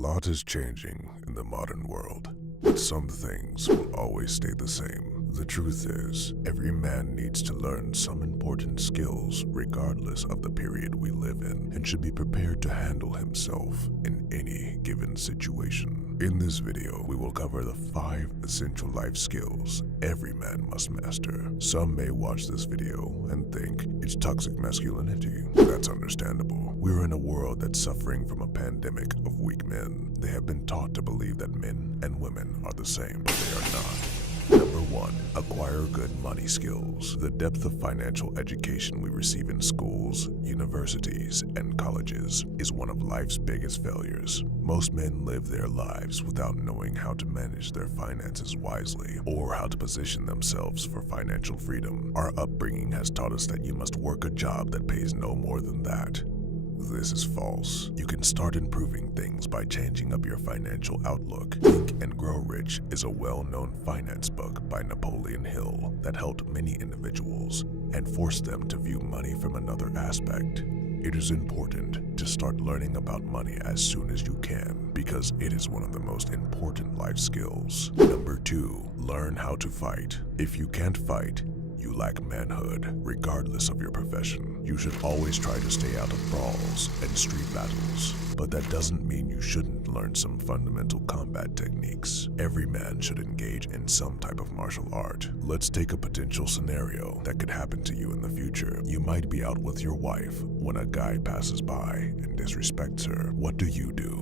lot is changing in the modern world, but some things will always stay the same. The truth is, every man needs to learn some important skills regardless of the period we live in, and should be prepared to handle himself in any given situation. In this video, we will cover the 5 essential life skills every man must master. Some may watch this video and think it's toxic masculinity. That's understandable. We're in a world that's suffering from a pandemic of weak men. They have been taught to believe that men and women are the same, but they are not. Number 1, acquire good money skills. The depth of financial education we receive in schools, universities, and colleges is one of life's biggest failures. Most men live their lives without knowing how to manage their finances wisely or how to position themselves for financial freedom. Our upbringing has taught us that you must work a job that pays no more than that. This is false. You can start improving things by changing up your financial outlook. Think and Grow Rich is a well-known finance book by Napoleon Hill that helped many individuals and forced them to view money from another aspect. It is important to start learning about money as soon as you can because it is one of the most important life skills. Number 2, learn how to fight. If you can't fight, you lack manhood, regardless of your profession. You should always try to stay out of brawls and street battles, but that doesn't mean you shouldn't learn some fundamental combat techniques. Every man should engage in some type of martial art. Let's take a potential scenario that could happen to you in the future. You might be out with your wife when a guy passes by and disrespects her. What do?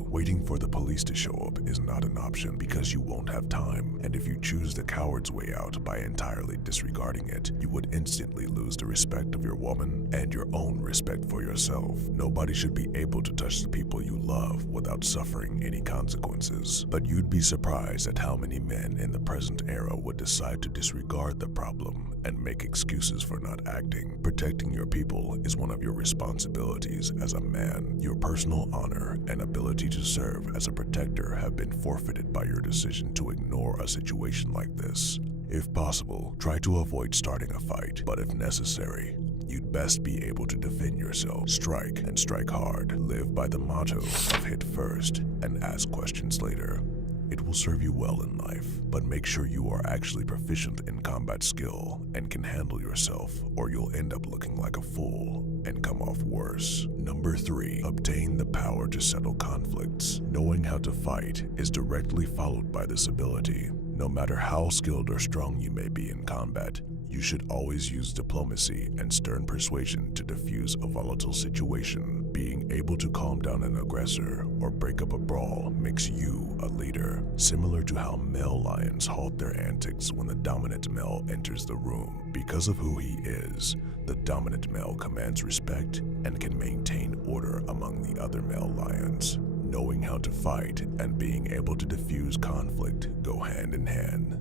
Waiting for the police to show up is not an option because you won't have time, and if you choose the coward's way out by entirely disregarding it, you would instantly lose the respect of your woman and your own respect for yourself. Nobody should be able to touch the people you love without suffering any consequences. But you'd be surprised at how many men in the present era would decide to disregard the problem and make excuses for not acting. Protecting your people is one of your responsibilities as a man. Your personal honor and ability to serve as a protector have been forfeited by your decision to ignore a situation like this. If possible, try to avoid starting a fight, but if necessary, you'd best be able to defend yourself. Strike and strike hard. Live by the motto of hit first and ask questions later. It will serve you well in life, but make sure you are actually proficient in combat skill and can handle yourself, or you'll end up looking like a fool and come off worse. Number 3, obtain the power to settle conflicts. Knowing how to fight is directly followed by this ability. No matter how skilled or strong you may be in combat, you should always use diplomacy and stern persuasion to defuse a volatile situation. Being able to calm down an aggressor or break up a brawl makes you a leader. Similar to how male lions halt their antics when the dominant male enters the room. Because of who he is, the dominant male commands respect and can maintain order among the other male lions. Knowing how to fight and being able to diffuse conflict go hand in hand,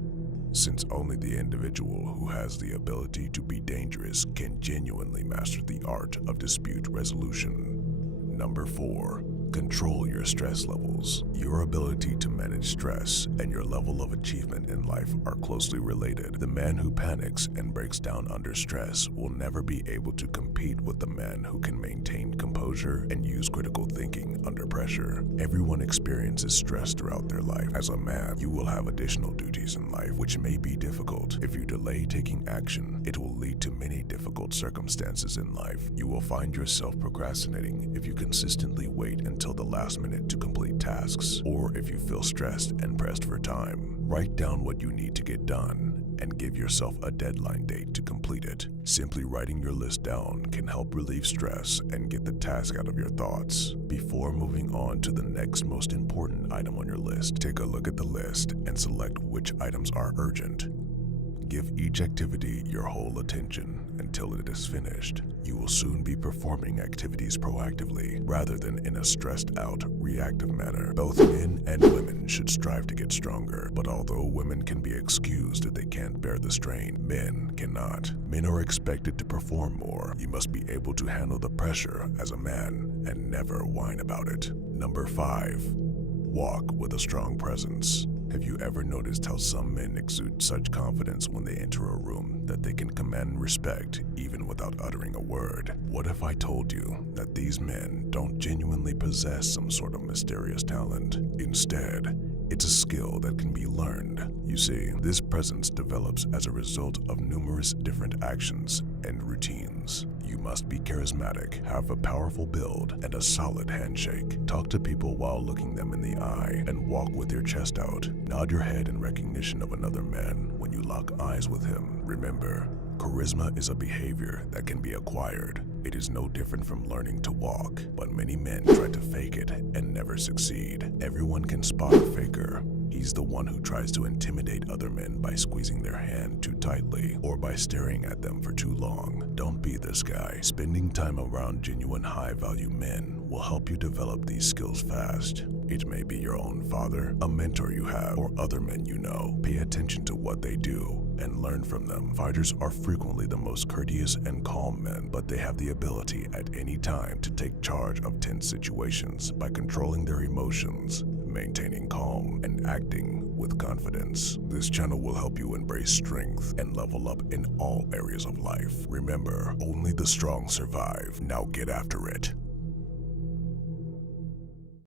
since only the individual who has the ability to be dangerous can genuinely master the art of dispute resolution. Number 4, control your stress levels. Your ability to manage stress and your level of achievement in life are closely related. The man who panics and breaks down under stress will never be able to compete with the man who can maintain composure and use critical thinking under pressure. Everyone experiences stress throughout their life. As a man, you will have additional duties in life which may be difficult. If you delay taking action, it will lead to many difficult circumstances in life. You will find yourself procrastinating if you consistently wait until the last minute to complete tasks, or if you feel stressed and pressed for time. Write down what you need to get done and give yourself a deadline date to complete it. Simply writing your list down can help relieve stress and get the task out of your thoughts. Before moving on to the next most important item on your list, take a look at the list and select which items are urgent. Give each activity your whole attention until it is finished. You will soon be performing activities proactively rather than in a stressed out, reactive manner. Both men and women should strive to get stronger, but although women can be excused if they can't bear the strain, men cannot. Men are expected to perform more. You must be able to handle the pressure as a man and never whine about it. Number 5, walk with a strong presence. Have you ever noticed how some men exude such confidence when they enter a room that they can command respect even without uttering a word? What if I told you that these men don't genuinely possess some sort of mysterious talent? Instead, it's a skill that can be learned. You see, this presence develops as a result of numerous different actions and routines. You must be charismatic, have a powerful build, and a solid handshake. Talk to people while looking them in the eye, and walk with your chest out. Nod your head in recognition of another man when you lock eyes with him. Remember, charisma is a behavior that can be acquired. It is no different from learning to walk, but many men try to fake it and never succeed. Everyone can spot a faker. He's the one who tries to intimidate other men by squeezing their hand too tightly or by staring at them for too long. Don't be this guy. Spending time around genuine high-value men will help you develop these skills fast. It may be your own father, a mentor you have, or other men you know. Pay attention to what they do and learn from them. Fighters are frequently the most courteous and calm men, but they have the ability at any time to take charge of tense situations by controlling their emotions, maintaining calm, and acting with confidence. This channel will help you embrace strength and level up in all areas of life. Remember, only the strong survive. Now get after it.